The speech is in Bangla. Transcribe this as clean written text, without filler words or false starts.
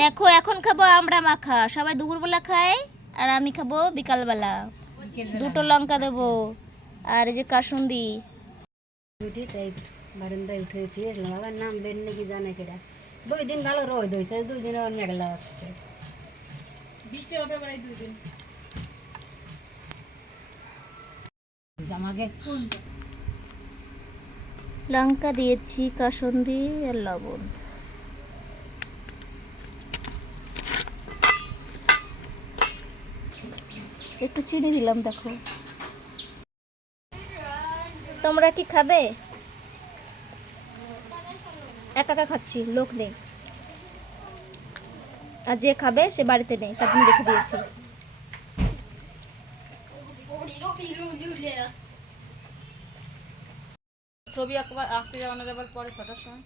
দেখো এখন খাবো আমরা মাখা, সবাই দুপুরবেলা খায় আর আমি খাবো বিকালবেলা। দুটো লঙ্কা দেবো আর এই যে কাসুন্দি। বারান্দায় উঠে উঠিয়ে বাবার নাম বের নাকি জানে কেটা 2 দিন ভালো রোদ হয়েছে 2 দিন আবার মেঘলা আসছে বৃষ্টি হবে প্রায় 2 দিন আমাকে লঙ্কা দিয়েছি, কাসুন্দি আর লবণ। একটু চিনি দিলাম। দেখো তোমরা কি খাবে? একা একা খাচ্ছি, লোক নেই, আর যে খাবে সে বাড়িতে নেই, তার জন্য রেখে দিয়েছি। ছবি আঁকতে যাওয়ানো যাবার পরে 6টার সময়